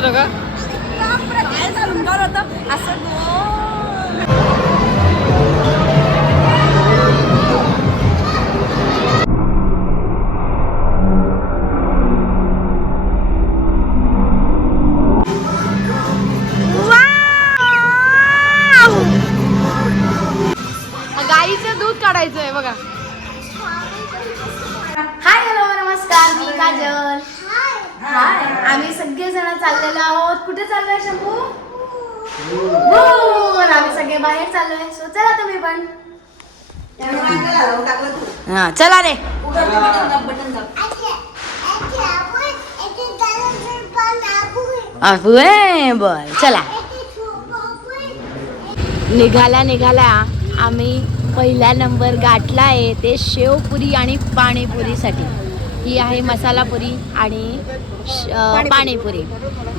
होतं का? काय चालून होतं. असं हो. जण चाललेलो आहोत. कुठे चाललोय शंभू? भूर. आम्ही सगळे बाहेर चाललोय. सो चला तुम्ही पण. हा चला रे. बर चला. निघाला निघाला आम्ही पहिला नंबर गाठला आहे ते शेवपुरी आणि पाणीपुरीसाठी. ही आहे मसाला पुरी आणि पाणीपुरी.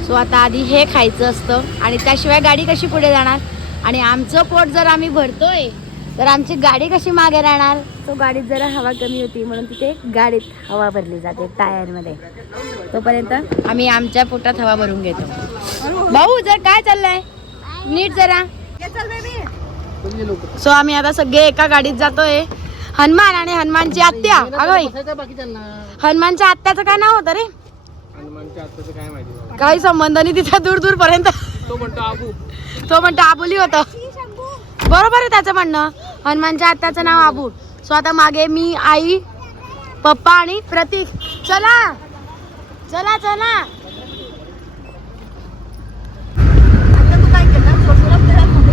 सो आता आधी हे खायचं असतं आणि त्याशिवाय गाडी कशी पुढे जाणार? आणि आमचं पोट जर आम्ही भरतोय तर आमची गाडी कशी मागे राहणार? तो गाडीत जरा हवा कमी होती म्हणून तिथे गाडीत हवा भरली जाते टायरमध्ये. तोपर्यंत आम्ही आमच्या पोटात हवा भरून घेतो. भाऊ जर काय चाललंय? नीट जरा. सो आम्ही आता सगळे एका गाडीत जातोय. हनुमान आणि हनुमानची आत्या. अगं हनुमानच्या आत्याचं काय नाव होतं रे? काय माहिती काही संबंध नाही तिथे दूर दूर पर्यंत तो म्हणतो आबू. तो म्हणतो आबुली होतं. बरोबर आहे त्याचं म्हणणं. हनुमानच्या आत्याचं नाव आबू. सो आता मागे मी आई पप्पा आणि प्रतीक. चला. चला चला.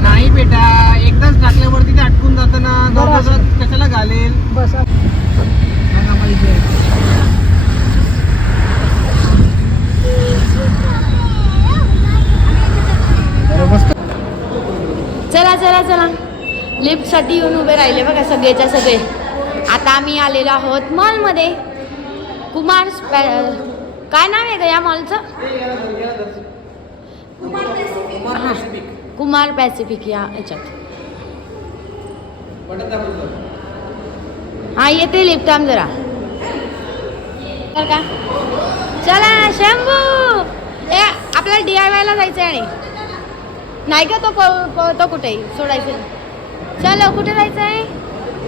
नाही बेटा एकदाच टाकल्यावरती ते अटकून जाताना दोघं कशाला घालेल चला चला चला लिफ्टसाठी येऊन उभे राहिले बघा सगळेच्या सगळे. आता आम्ही आलेलो आहोत मॉलमध्ये. कुमार स्पॅ काय नाव आहे का या मॉलचं? कुमार पॅसिफिक. या याच्यात. हा येते लिफ्ट आम जरा. का? चला शंभू! ए आपल्याला डी आय वायला जायचं आहे आणि. नाही का तो पळ- पळतो कुठेही सोडायचं. चलो कुठे जायचं आहे?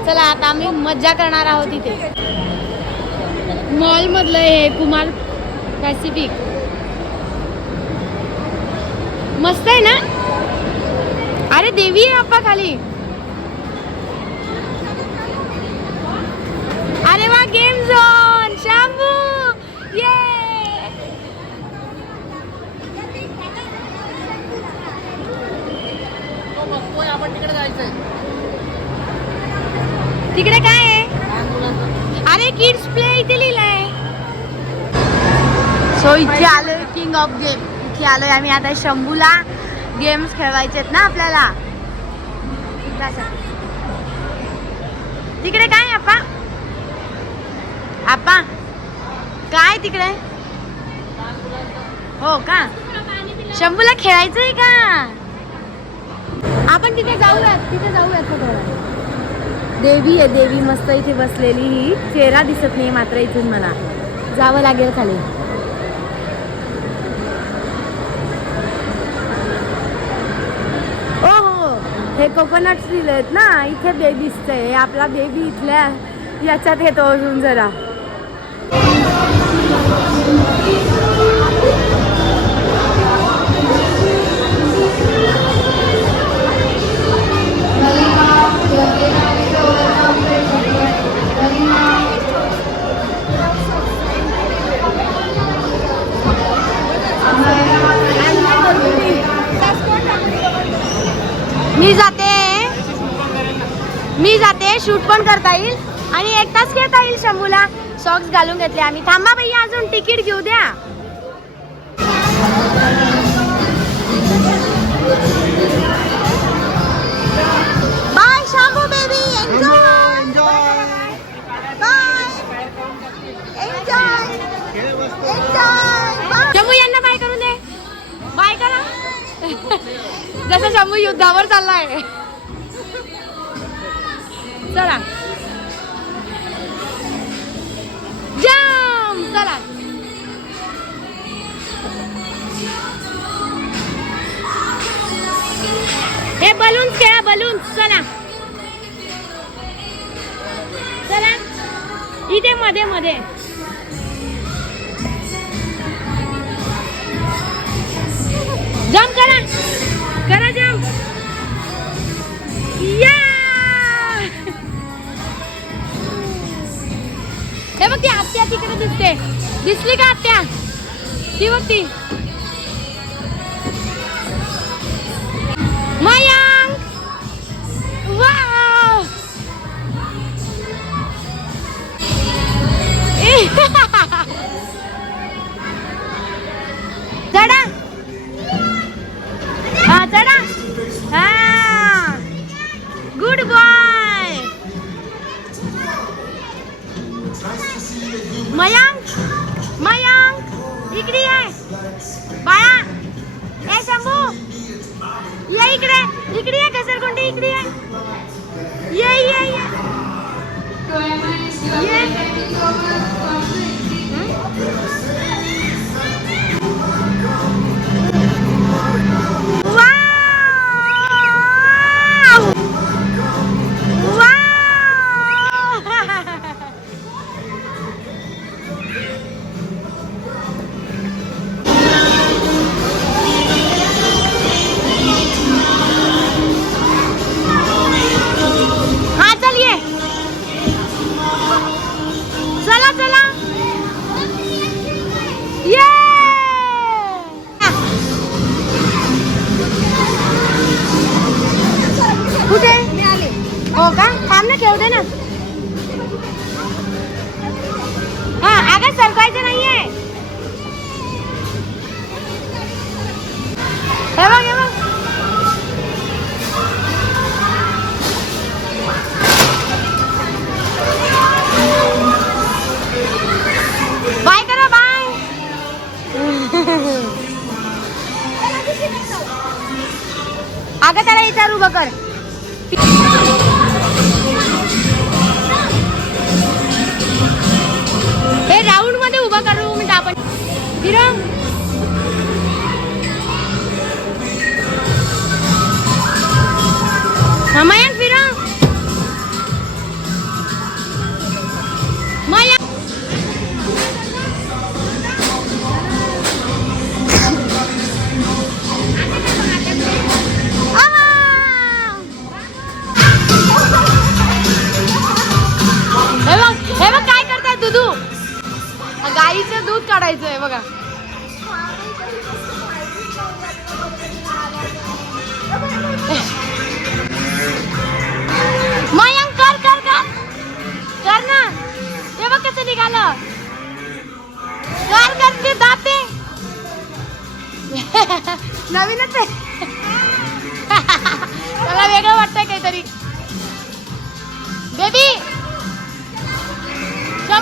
चला आता आम्ही मज्जा करणार आहोत इथे. मॉलमधलं हे कुमार पॅसिफिक मस्त आहे ना? अरे देवी आहे आप्पा खाली. अरे वा गेम झोन शॅम्पू ये आपण तिकडे जायचंय? तिकडे काय आहे? अरे किड्स प्ले इथे लिहिलंय. सो इथे आलोय किंग ऑफ गेम इथे आलोय आम्ही आता शंभूला गेम्स खेळवायचे आहेत ना आपल्याला. तिकडे काय आहे आपा? आपा काय तिकडे? हो का? शंभूला खेळायचंय का? आपण तिथे जाऊयात तिथे जाऊयात. थोडं देवी आहे देवी मस्त इथे बसलेली ही. चेहरा दिसत नाही मात्र इथून मला. जावं लागेल खाली. ओ हो हे कोकोनट्स दिले आहेत ना? इथे बेबी दिसतंय. आपला बेबी इथल्या याच्यात येतो अजून जरा. मी जाते. मी जाते शूट पण करता येईल. आणि एक तास खेळता येईल शंभूला. सॉक्स घालून घेतले आम्ही. थांबा भैया अजून तिकीट घेऊ द्या. जसं शंभू युद्धावर चाललाय. चला. जाम! चला. हे बलून खेळा बलून चला. चला. इथे मध्ये मध्ये. जम करा. बघ ती आत्या तिकडे दिसते. दिसली का आत्या? ती बघ ती मयांक! वा चढा इकडे ये. ये ये अगं त्याला विचार उभं कर. हे राऊंडमध्ये उभं करू म्हणजे आपण. फिरव हा, दुधू. गाईचं दूध काढायचं आहे बघा. मयांक कर कर कर. कर ना. हे बघ कसं निघालं. कर कर ते दाते. नवीनच आहे. त्याला वेगळं वाटतंय काहीतरी. बेबी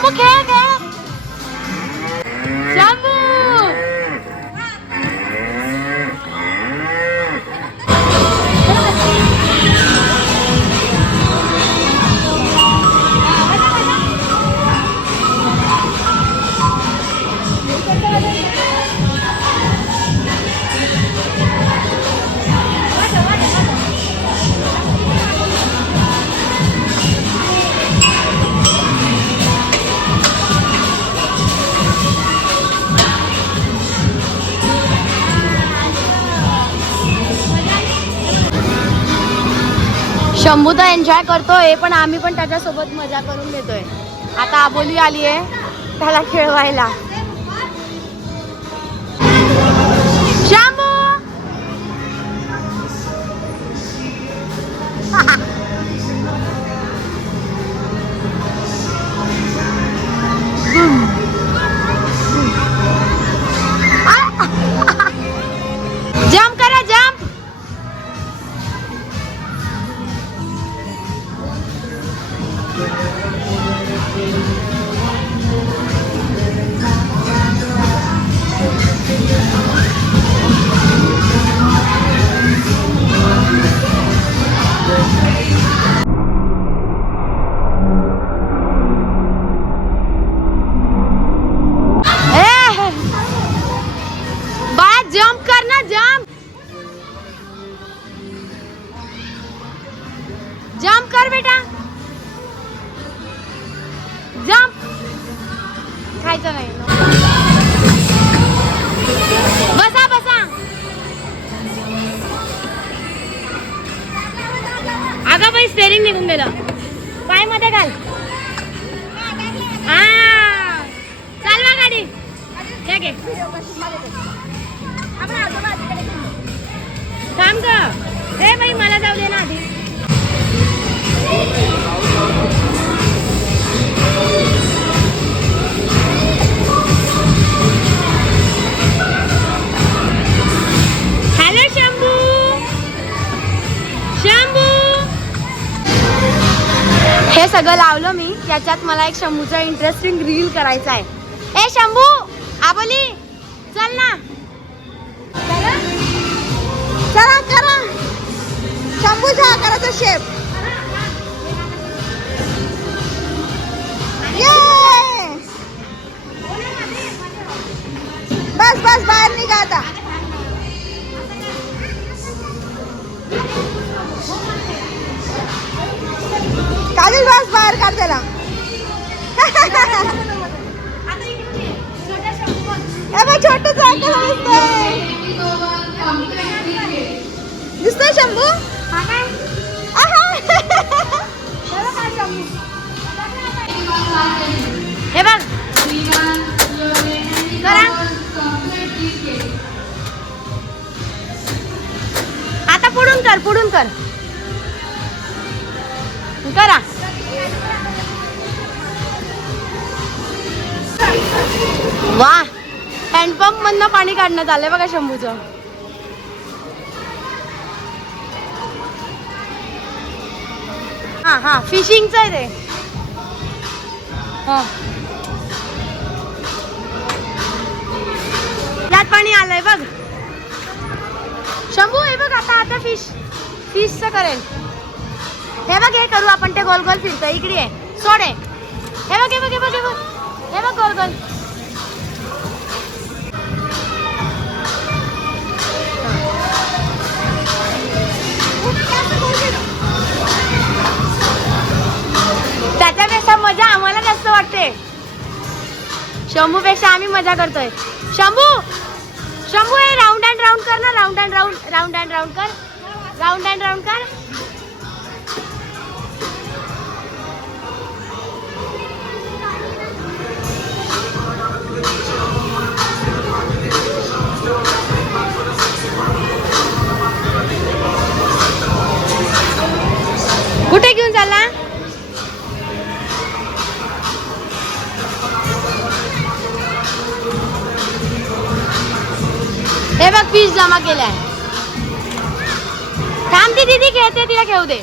शंभू खेळ खेळ शंभू तर एन्जॉय करतोय पण आम्ही पण त्याच्यासोबत मजा करून घेतोय. आता आबोली आली आहे त्याला खेळवायला. शंभू বেটা त्याच्यात मला एक शंभूचा इंटरेस्टिंग रील करायचा आहे. ए शंभू आबोली चल ना. चला. करा शंभूच्या आकाराचा शेप बस बस बाहेर निघा आता. काजल बस बाहेर काढ त्याला. ए बघ, छोटंसं आकारा दिसतंय. दिसतोय शंभू हे बघ. करा. आता पुढून कर पुढून कर. करा. वा. हँडपंप मधनं पाणी काढण्यात आलंय बघा शंभूचं. हा हा फिशिंगचं आहे ते. यात पाणी आलंय बघ. शंभू हे बघ आता आता फिश फिशचं करेल. हे बघ हे करू आपण ते गोल गोल फिरतो इकडे आहे सोड आहे हे बघ हे बघ हे बघ हे बघ. हे बघ गोल गोल त्याच्यापेक्षा मजा आम्हाला जास्त वाटते. शंभू पेक्षा आम्ही मजा करतोय. शंभू! शंभू हे राऊंड अँड राऊंड कर ना round and round round and round कर. राऊंड अँड राऊंड कर. बघ केल्या थांब ती दीदी खेळते तिला घेऊ दे.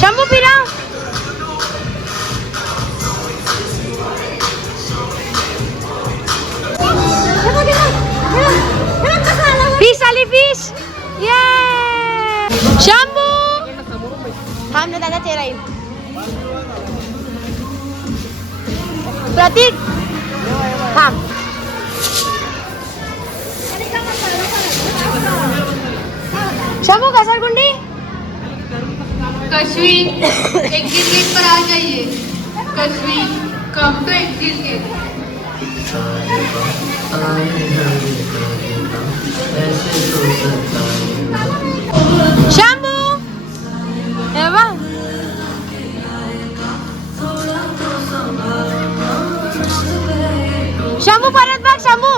शंभू फिराव फिश आली फिश ये शंभू थांब ना दादा चेहरा येईल प्रतीक थांब. शंभू घसरगुंडी? कश्मी एग्जिट गेट पर आ जाइए. Kashmir come to exit gate Shambhu हे बा शंभू परत बघ शंभू.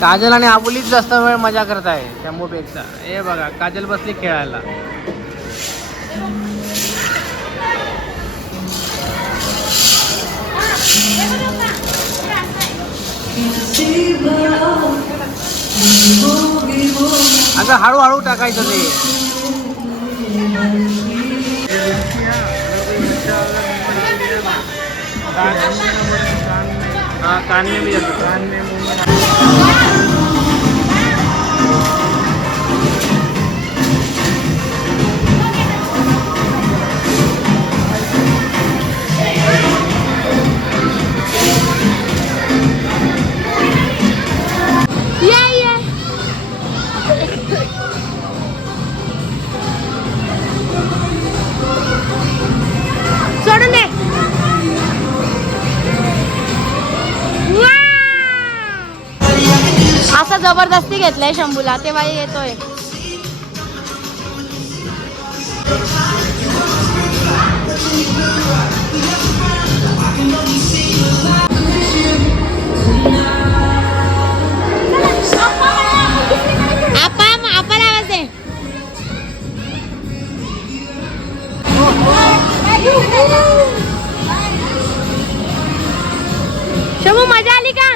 काजल आणि आबुलीच जास्त वेळ मजा करत आहे शंभूपेक्षा. हे बघा काजल बसली खेळायला. अगं हळूहळू टाकायचं ते हाँ कान में भी कान में जबरदस्ती घेतलाय शंभूला तेव्हा येतोय. शंभू मजा आली का?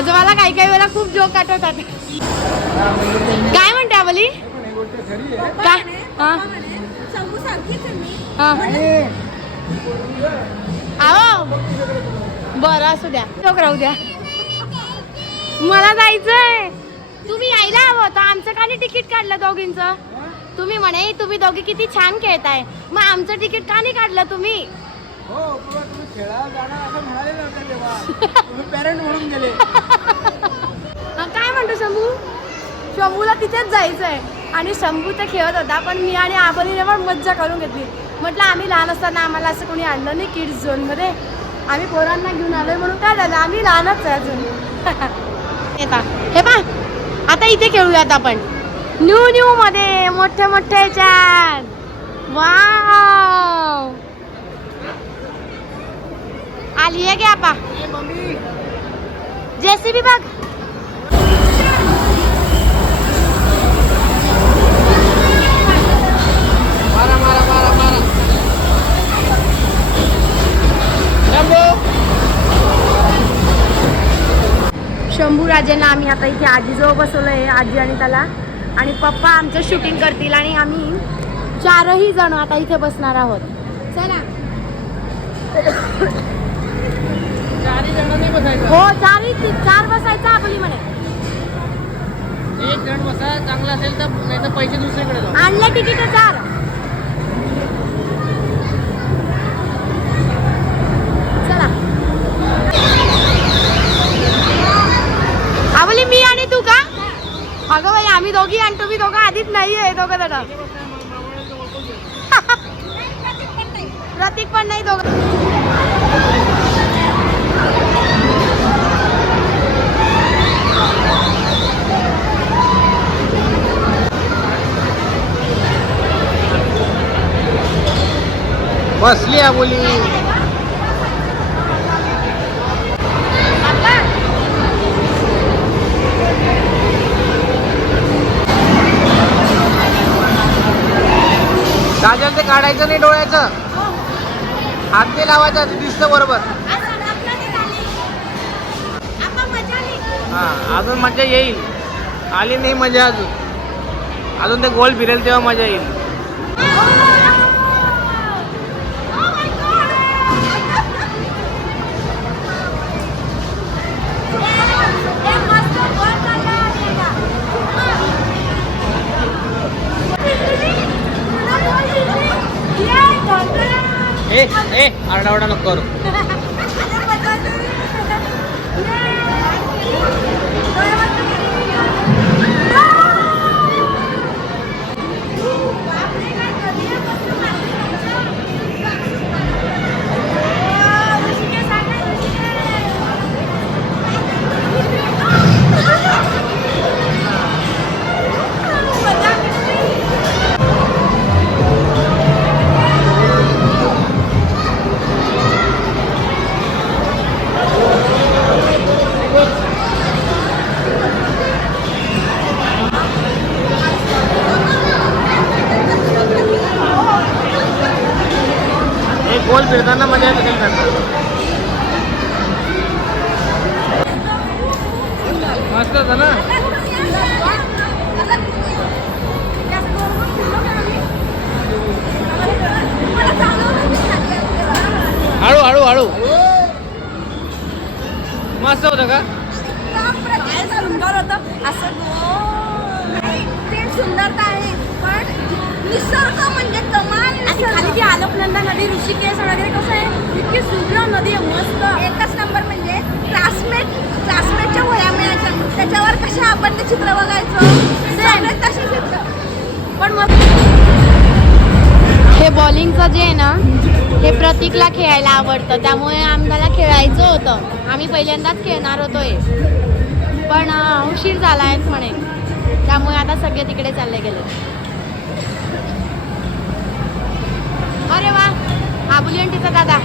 आजोबाला काही काही वेळेला खूप जोक आठवतात. काय म्हणते आवली काय? अहो बरं असू द्या. जोक राहू द्या. मला जायचंय. तुम्ही यायला हवं होतं. आमचं का नाही तिकीट काढलं दोघींचं? तुम्ही म्हणे तुम्ही दोघी किती छान खेळताय. मग आमचं तिकीट का नाही काढलं तुम्ही? हो बाबा तुम्ही जाणार असं म्हणाले तेव्हा. तुम्ही म्हणून गेले. हा, काय म्हणतो शंभू? शंभूला तिथेच जायचंय. आणि शंभू तर खेळत होता पण मी आणि आबरीने पण मज्जा करून घेतली. म्हटलं आम्ही लहान असताना आम्हाला असं कोणी आणलं नाही किड्स झोनमध्ये आम्ही पोरांना घेऊन आलोय म्हणून काय झालं? आम्ही लहानच आहे अजून. येता. हे पा आता इथे खेळूयात आपण. न्यू न्यू मध्ये मोठे मोठे ह्याच्यात वा आली आहे घ्या आपा? जेसीबी बघ मारा शंभू शंभू राजेंना आम्ही आता इथे आजीजवळ बसवलं आहे आजी आणि त्याला. आणि पप्पा आमचं शूटिंग करतील आणि आम्ही चारही जण आता इथे बसणार आहोत. चला चारही जण नाही बसायचं हो चारही चार बसायचं आपली म्हणे. एक जण बसा चांगला असेल तर नाही तर पैसे दुसरीकडे जाऊ. आणले तिकीट चार. चला. आवली मी आणि तू का? अगं बाई आम्ही दोघी आणि तुम्ही दोघं आधीच नाही आहे दोघं जण. प्रतीक पण नाही दोघं. बसली आहे बोली काजल ते काढायचं नाही डोळ्याचं. हात ते लावायचं ते दिसतं बरोबर. हा अजून मजा येईल. आली नाही मजा अजून. अजून ते गोल फिरेल तेव्हा मजा येईल. ए ए आरडाओरडा नको करू. मस्त होतं का? सुंदर होतं. असं. ते सुंदरता आहे पण निसर्ग म्हणजे कमाल खाली जी आलोकनंदा नदी ऋषिकेश वगैरे कसं आहे इतकी सुंदर नदी आहे मस्त. एकच नंबर म्हणजे क्लासमेट क्लासमेटच्या वया मिळायच्या त्याच्यावर कशा आपण ते चित्र बघायचं? तशी चित्र पण मग हे बॉलिंगचं जे आहे ना हे प्रतीकला खेळायला आवडतं. त्यामुळे आम्हाला खेळायचं होतं. आम्ही पहिल्यांदाच खेळणार होतो हे पण उशीर झाला आहे म्हणे. त्यामुळे आता सगळे तिकडे चालले गेले. अरे वा! आबुली आंटीचा दादा.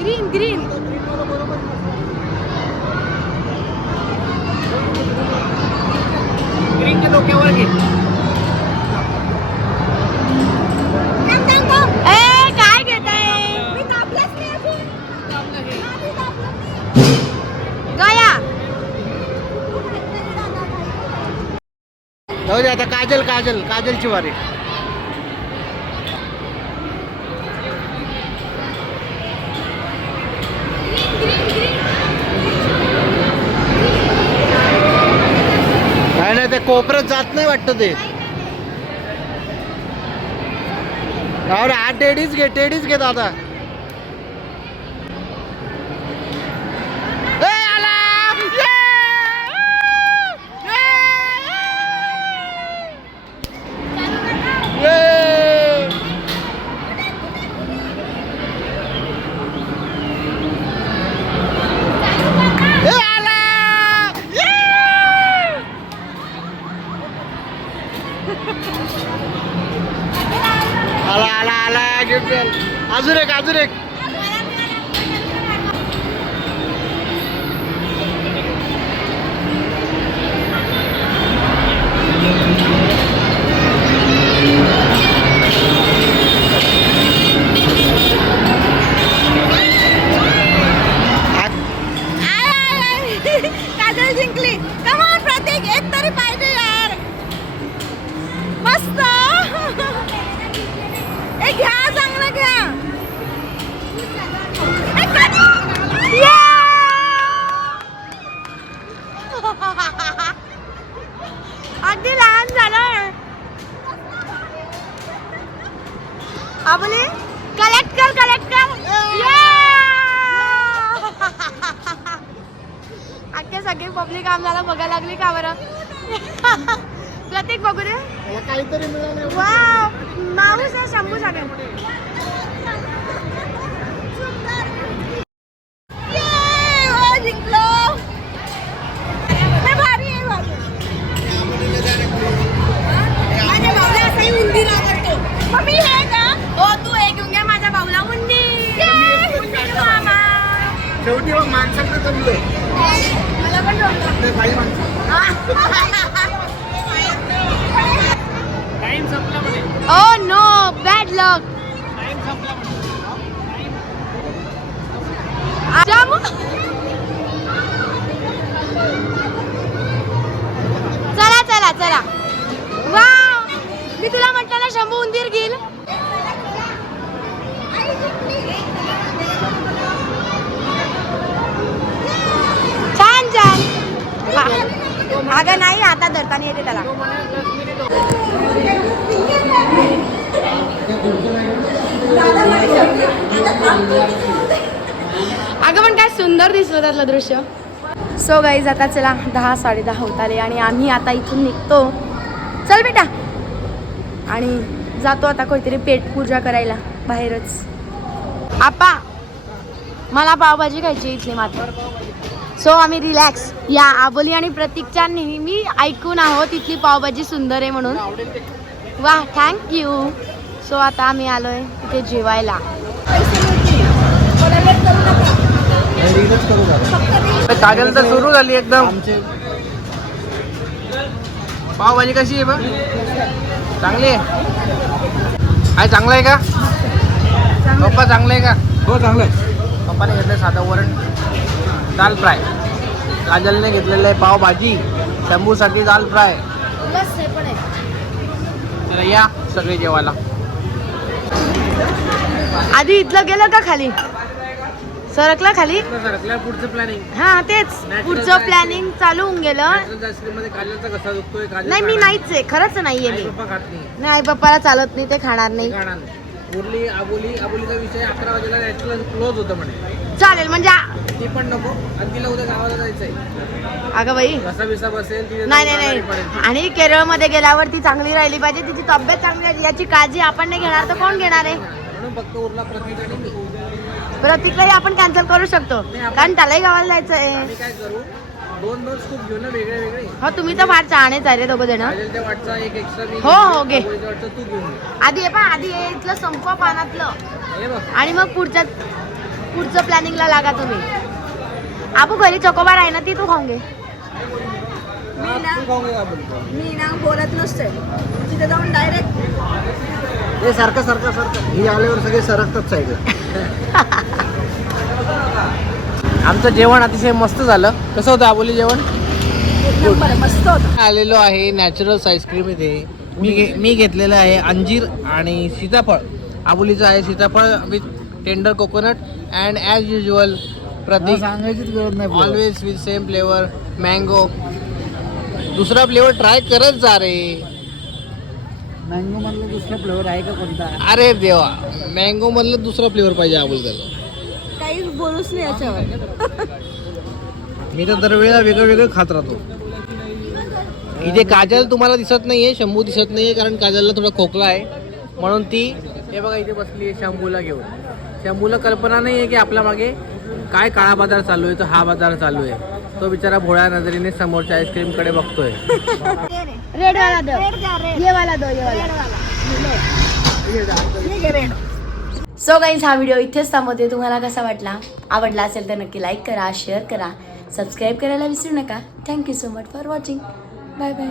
ग्रीन ग्रीन डोक्यावर घे ए काय जाऊ दे आता काजल काजल काजलची वारी. कोपऱ्यात जात नाही वाटतं ते. अरे आठ टेडीच घे टेडीच घे दादा. अगदी लहान झालं. आपले कलेक्ट कर कलेक्ट कर. अख्खे सगळे पब्लिक आम्हाला बघायला लागली का बरं? प्रत्येक बघू मला काहीतरी मिळालं. वा माऊस आहे शंभू सगळे चला चला चला. वा मी तुला म्हटलं ना शंभू उंदीर घेईल. छान छान. अगं नाही आता धरताना येते त्याला. सुंदर दिसलं त्यातलं दृश्य. सो गाईज आता चला दहा साडे दहा होत आले आणि आम्ही आता इथून निघतो. चल बेटा. आणि जातो आता काहीतरी पेट पूजा करायला बाहेरच. आपा मला पावभाजी खायची इथली मात्र. सो आम्ही रिलॅक्स या आबोली आणि प्रतीकच्या नेहमी ऐकून आहोत इथली पावभाजी सुंदर आहे म्हणून. वा थँक्यू सो आता आम्ही आलोय इथे जेवायला. काजल तर सुरू झाली एकदम. पावभाजी कशी आहे बघ चांगली आहे? काय चांगलं आहे का? पप्पा चांगलं आहे का? हो चांगलं आहे. पप्पाने घेतलं साधं वरण दाल फ्राय. काजलने घेतलेलं आहे पावभाजी शंभूसाठी दाल फ्राय. तर या सगळे जेवायला. आधी इथलं गेलं का खाली? सरकलं खाली? पुढचं प्लॅनिंग हा तेच. पुढचं प्लॅनिंग चालू होऊन गेलं. नाही मी नाहीच आहे. खरंच नाहीये आई मी नाही. नाही पप्पाला चालत नाही ते खाणार नाही. नाही. उरली आबोली आबोलीचा विषय अकरा वाजेला नॅचरल क्लोज होतं म्हणे. चालेल म्हणजे ती पण नको. आणि तिला उद्या गावाला जायचंय. अगं बाई. कसा विसा बसेल नाही नाही नाही. आणि केरळमध्ये गेल्यावर ती चांगली राहिली पाहिजे. तिची तब्येत चांगली राहिली. याची काळजी आपण नाही घेणार तर कोण घेणार आहे? म्हणून फक्त उरला प्रतीक आणि मी. प्रतीकलाही आपण कॅन्सल करू शकतो. कारण त्यालाही गावाला जायचं आहे. आम्ही काय करू? दोन दोन स्कूप घेऊ ना वेगळे वेगळे. हो तुम्ही तर फार छानच आहे रे दोघं जण काजलच्या वाटचा एक एक्स्ट्रा मी हो, हो, घे. आबोलीच्या वाटचा तू घेऊन ये. आधी हे पण आधी हे इथलं संपवा पानातलं. हे बघ. आणि मग पुढच्या पुढचं प्लॅनिंगला लागा तुम्ही. आपू घरी चकोबार आहे ना ती तू खाऊन घे. मी ना तू खाऊन घे आबोली. मी ना बोलत नसते. तिथे जाऊन डायरेक्ट हे सारखं सारखं सारखं. ही आल्यावर सगळे सरकतात साईडला. आमचं जेवण अतिशय मस्त झालं. कसं होतं आबोली जेवण? मस्त होता. आलेलो आहे नॅचरल्स आईस्क्रीम इथे. मी घे मी घेतलेलं आहे अंजीर आणि सीताफळ. आबोलीचं आहे सीताफळ with tender coconut and as usual Prateek. सांगायचीच गरज नाही always with same flavour mango दुसरा फ्लेवर ट्राय करत जा रे. मँगो मधला दुसरा फ्लेवर आहे का कोणता? अरे देवा मँगो मधलं दुसरा फ्लेवर पाहिजे आबोलीचा काहीच बोलूच नाही याच्यावर. मी तर दरवेळेला वेगळं वेगळं खात राहतो. इथे काजल तुम्हाला दिसत नाहीये शंभू दिसत नाहीये कारण काजलला थोडा खोकला आहे. म्हणून ती हे बघा इथे बसली आहे शंभूला घेऊन. शंभूला कल्पना नाही आहे की आपल्या मागे काय काळा बाजार चालू आहे तो हा बाजार चालू आहे. तो बिचारा भोळ्या नजरेने समोरच्या आईस्क्रीमकडे बघतोय. रेड वाला दो। ये वाला दो ये वाला। सो गाईज हा व्हिडिओ इथेच थांबवते. तुम्हाला कसा वाटला? आवडला असेल तर नक्की लाईक करा शेअर करा सबस्क्राईब करायला विसरू नका. Thank you so much for watching bye bye